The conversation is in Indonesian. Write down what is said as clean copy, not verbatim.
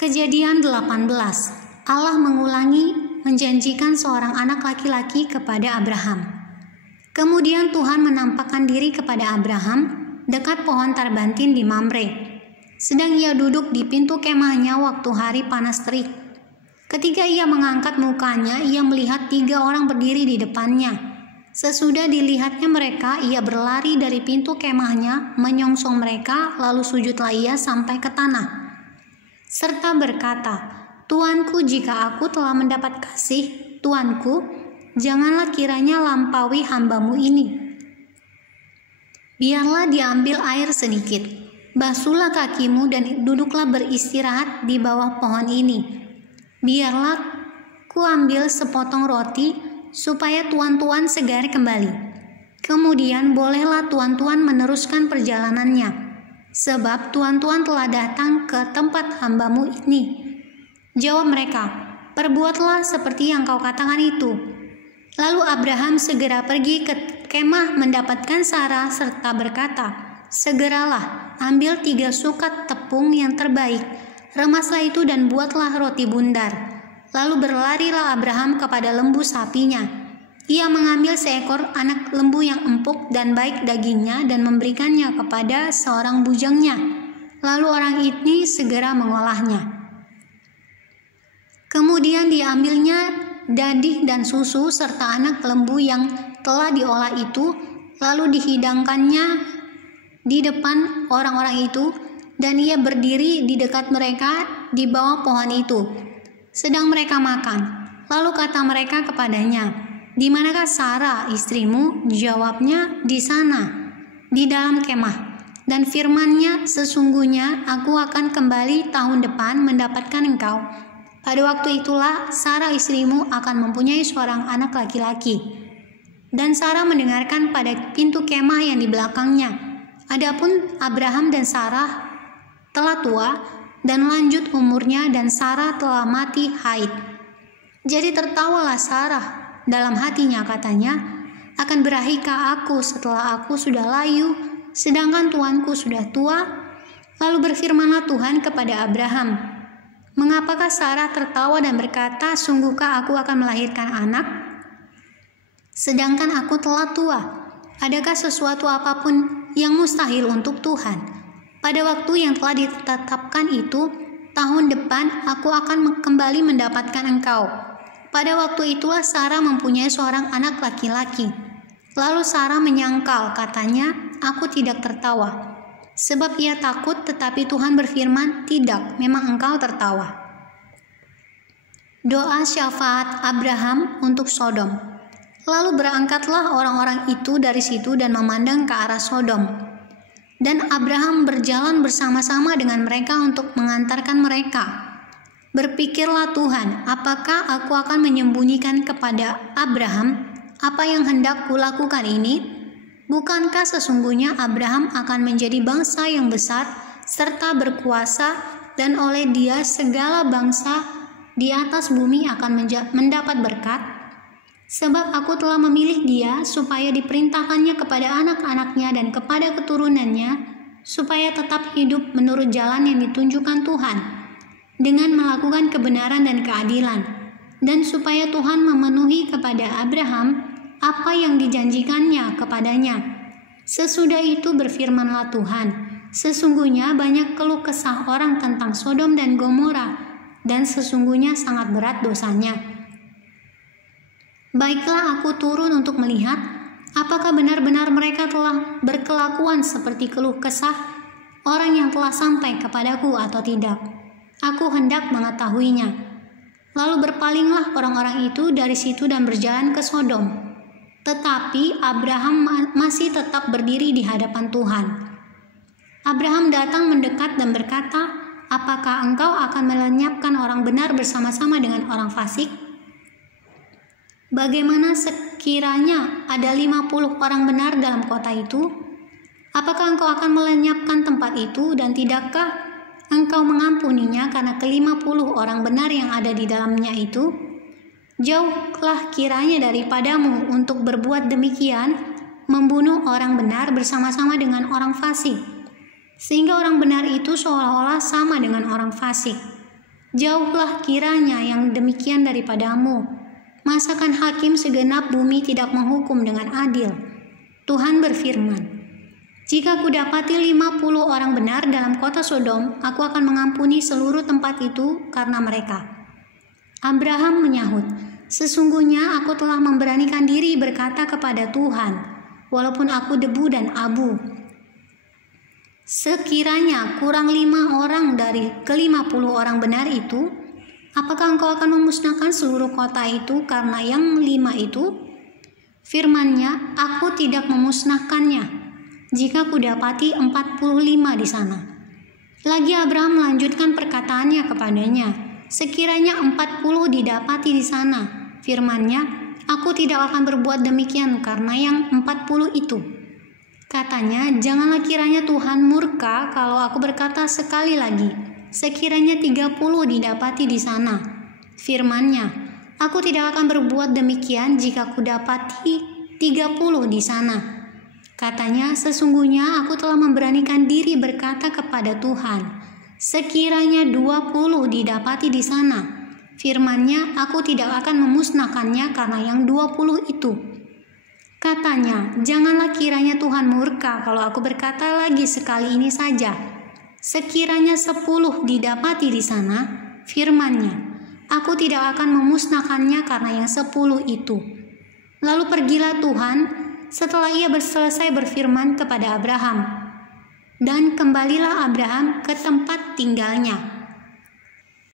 Kejadian 18. Allah mengulangi menjanjikan seorang anak laki-laki kepada Abraham. Kemudian Tuhan menampakkan diri kepada Abraham dekat pohon tarbantin di Mamre. Sedang ia duduk di pintu kemahnya waktu hari panas terik. Ketika ia mengangkat mukanya, ia melihat 3 orang berdiri di depannya. Sesudah dilihatnya mereka, ia berlari dari pintu kemahnya, menyongsong mereka, lalu sujudlah ia sampai ke tanah. Serta berkata, "Tuanku, jika aku telah mendapat kasih, Tuanku, janganlah kiranya lampaui hambamu ini. Biarlah diambil air sedikit, basuhlah kakimu dan duduklah beristirahat di bawah pohon ini. Biarlah ku ambil sepotong roti, supaya tuan-tuan segar kembali. Kemudian bolehlah tuan-tuan meneruskan perjalanannya. Sebab tuan-tuan telah datang ke tempat hambamu ini." Jawab mereka, "Perbuatlah seperti yang kau katakan itu." Lalu Abraham segera pergi ke kemah mendapatkan Sarah serta berkata, "Segeralah, ambil 3 sukat tepung yang terbaik, remaslah itu dan buatlah roti bundar." Lalu berlarilah Abraham kepada lembu sapinya. Ia mengambil seekor anak lembu yang empuk dan baik dagingnya dan memberikannya kepada seorang bujangnya. Lalu orang ini segera mengolahnya. Kemudian diambilnya dadih dan susu serta anak lembu yang telah diolah itu, lalu dihidangkannya di depan orang-orang itu, dan ia berdiri di dekat mereka di bawah pohon itu. Sedang mereka makan, lalu kata mereka kepadanya, "Di manakah Sarah istrimu?" Jawabnya, "Di sana, di dalam kemah." Dan firman-Nya, "Sesungguhnya aku akan kembali tahun depan mendapatkan engkau. Pada waktu itulah Sarah istrimu akan mempunyai seorang anak laki-laki." Dan Sarah mendengarkan pada pintu kemah yang di belakangnya. Adapun Abraham dan Sarah telah tua dan lanjut umurnya, dan Sarah telah mati haid. Jadi tertawalah Sarah dalam hatinya, katanya, "Akan berakhirkah aku setelah aku sudah layu, sedangkan tuanku sudah tua?" Lalu berfirmanlah Tuhan kepada Abraham, "Mengapakah Sarah tertawa dan berkata, 'Sungguhkah aku akan melahirkan anak, sedangkan aku telah tua?' Adakah sesuatu apapun yang mustahil untuk Tuhan? Pada waktu yang telah ditetapkan itu, tahun depan aku akan kembali mendapatkan engkau." Pada waktu itulah Sarah mempunyai seorang anak laki-laki. Lalu Sarah menyangkal, katanya, "Aku tidak tertawa." Sebab ia takut, tetapi Tuhan berfirman, "Tidak, memang engkau tertawa." Doa syafaat Abraham untuk Sodom. Lalu berangkatlah orang-orang itu dari situ dan memandang ke arah Sodom. Dan Abraham berjalan bersama-sama dengan mereka untuk mengantarkan mereka. Berpikirlah Tuhan, "Apakah aku akan menyembunyikan kepada Abraham apa yang hendak kulakukan ini? Bukankah sesungguhnya Abraham akan menjadi bangsa yang besar serta berkuasa, dan oleh dia segala bangsa di atas bumi akan mendapat berkat? Sebab aku telah memilih dia supaya diperintahkannya kepada anak-anaknya dan kepada keturunannya, supaya tetap hidup menurut jalan yang ditunjukkan Tuhan, dengan melakukan kebenaran dan keadilan, dan supaya Tuhan memenuhi kepada Abraham apa yang dijanjikannya kepadanya." Sesudah itu berfirmanlah Tuhan, "Sesungguhnya banyak keluh kesah orang tentang Sodom dan Gomora, dan sesungguhnya sangat berat dosanya. Baiklah aku turun untuk melihat apakah benar-benar mereka telah berkelakuan seperti keluh kesah orang yang telah sampai kepadaku atau tidak. Aku hendak mengetahuinya." Lalu berpalinglah orang-orang itu dari situ dan berjalan ke Sodom. Tetapi Abraham masih tetap berdiri di hadapan Tuhan. Abraham datang mendekat dan berkata, "Apakah engkau akan melenyapkan orang benar bersama-sama dengan orang fasik? Bagaimana sekiranya ada 50 orang benar dalam kota itu? Apakah engkau akan melenyapkan tempat itu, dan tidakkah engkau mengampuninya karena ke-50 orang benar yang ada di dalamnya itu? Jauhlah kiranya daripadamu untuk berbuat demikian, membunuh orang benar bersama-sama dengan orang fasik, sehingga orang benar itu seolah-olah sama dengan orang fasik. Jauhlah kiranya yang demikian daripadamu. Masakan hakim segenap bumi tidak menghukum dengan adil? Tuhan berfirman, jika kudapati 50 orang benar dalam kota Sodom, aku akan mengampuni seluruh tempat itu karena mereka. Abraham menyahut, sesungguhnya aku telah memberanikan diri berkata kepada Tuhan, walaupun aku debu dan abu. Sekiranya kurang 5 orang dari ke-50 orang benar itu, apakah engkau akan memusnahkan seluruh kota itu karena yang 5 itu? Firman-Nya, aku tidak memusnahkannya, jika kudapati 45 di sana. Lagi Abraham melanjutkan perkataannya kepadanya, sekiranya 40 didapati di sana. Firman-Nya, aku tidak akan berbuat demikian karena yang 40 itu. Katanya, janganlah kiranya Tuhan murka kalau aku berkata sekali lagi, sekiranya 30 didapati di sana. Firman-Nya, aku tidak akan berbuat demikian jika kudapati 30 di sana. Katanya, sesungguhnya aku telah memberanikan diri berkata kepada Tuhan, sekiranya 20 didapati di sana. Firman-Nya, aku tidak akan memusnahkannya karena yang 20 itu. Katanya, janganlah kiranya Tuhan murka kalau aku berkata lagi sekali ini saja, sekiranya 10 didapati di sana. Firman-Nya, aku tidak akan memusnahkannya karena yang 10 itu. Lalu pergilah Tuhan setelah ia selesai berfirman kepada Abraham, dan kembalilah Abraham ke tempat tinggalnya.